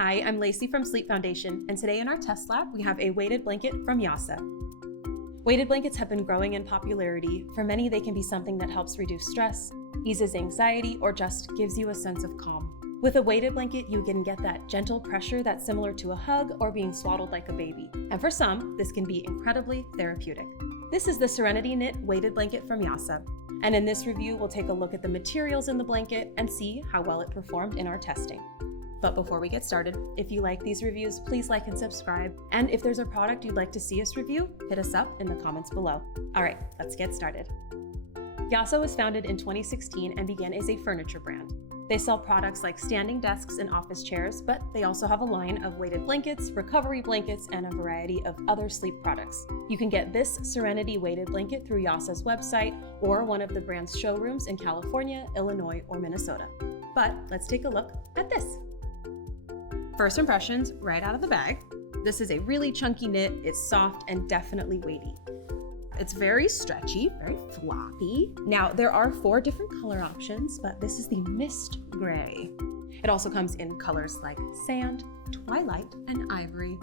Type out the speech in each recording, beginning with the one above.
Hi, I'm Lacey from Sleep Foundation, and today in our test lab, we have a weighted blanket from Yaasa. Weighted blankets have been growing in popularity. For many, they can be something that helps reduce stress, eases anxiety, or just gives you a sense of calm. With a weighted blanket, you can get that gentle pressure that's similar to a hug or being swaddled like a baby. And for some, this can be incredibly therapeutic. This is the Serenity Knit Weighted Blanket from Yaasa. And in this review, we'll take a look at the materials in the blanket and see how well it performed in our testing. But before we get started, if you like these reviews, please like and subscribe. And if there's a product you'd like to see us review, hit us up in the comments below. All right, let's get started. Yaasa was founded in 2016 and began as a furniture brand. They sell products like standing desks and office chairs, but they also have a line of weighted blankets, recovery blankets, and a variety of other sleep products. You can get this Serenity Weighted Blanket through Yaasa's website or one of the brand's showrooms in California, Illinois, or Minnesota. But let's take a look at this. First impressions right out of the bag. This is a really chunky knit. It's soft and definitely weighty. It's very stretchy, very floppy. Now, there are 4 different color options, but this is the mist gray. It also comes in colors like sand, twilight, and ivory.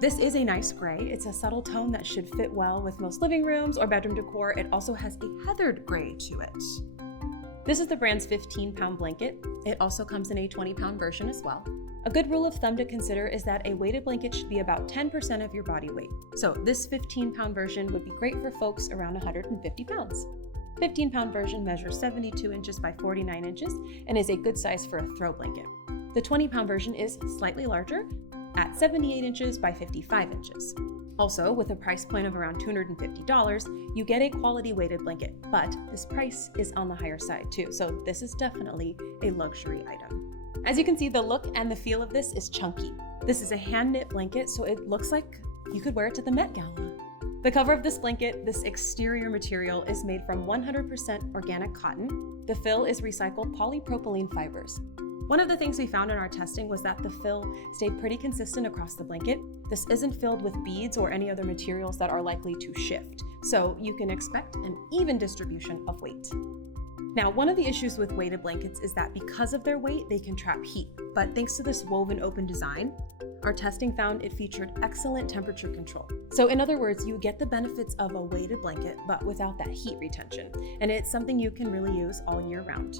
This is a nice gray. It's a subtle tone that should fit well with most living rooms or bedroom decor. It also has a heathered gray to it. This is the brand's 15-pound blanket. It also comes in a 20-pound version as well. A good rule of thumb to consider is that a weighted blanket should be about 10% of your body weight. So this 15-pound version would be great for folks around 150 pounds. 15-pound version measures 72 inches by 49 inches and is a good size for a throw blanket. The 20-pound version is slightly larger at 78 inches by 55 inches. Also, with a price point of around $250, you get a quality weighted blanket, but this price is on the higher side too, so this is definitely a luxury item. As you can see, the look and the feel of this is chunky. This is a hand knit blanket, so it looks like you could wear it to the Met Gala. The cover of this blanket, this exterior material, is made from 100% organic cotton. The fill is recycled polypropylene fibers. One of the things we found in our testing was that the fill stayed pretty consistent across the blanket. This isn't filled with beads or any other materials that are likely to shift, so you can expect an even distribution of weight. Now, one of the issues with weighted blankets is that because of their weight, they can trap heat. But thanks to this woven open design, our testing found it featured excellent temperature control. So in other words, you get the benefits of a weighted blanket, but without that heat retention. And it's something you can really use all year round.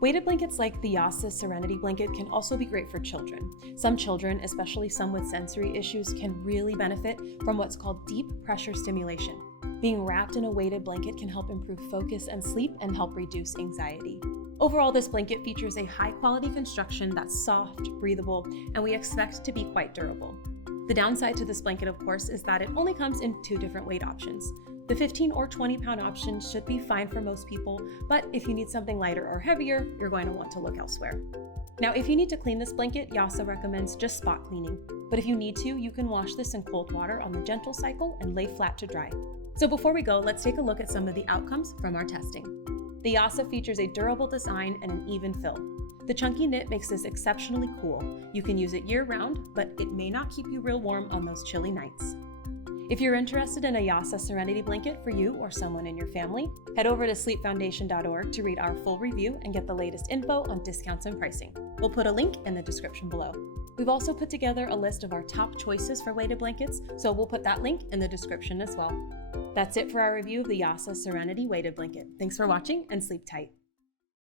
Weighted blankets like the Yaasa Serenity Blanket can also be great for children. Some children, especially some with sensory issues, can really benefit from what's called deep pressure stimulation. Being wrapped in a weighted blanket can help improve focus and sleep and help reduce anxiety. Overall, this blanket features a high-quality construction that's soft, breathable, and we expect to be quite durable. The downside to this blanket, of course, is that it only comes in 2 different weight options. The 15 or 20-pound option should be fine for most people, but if you need something lighter or heavier, you're going to want to look elsewhere. Now, if you need to clean this blanket, Yaasa recommends just spot cleaning. But if you need to, you can wash this in cold water on the gentle cycle and lay flat to dry. So before we go, let's take a look at some of the outcomes from our testing. The Yaasa features a durable design and an even fill. The chunky knit makes this exceptionally cool. You can use it year-round, but it may not keep you real warm on those chilly nights. If you're interested in a Yaasa Serenity blanket for you or someone in your family, head over to sleepfoundation.org to read our full review and get the latest info on discounts and pricing. We'll put a link in the description below. We've also put together a list of our top choices for weighted blankets, so we'll put that link in the description as well. That's it for our review of the Yaasa Serenity Weighted Blanket. Thanks for watching and sleep tight.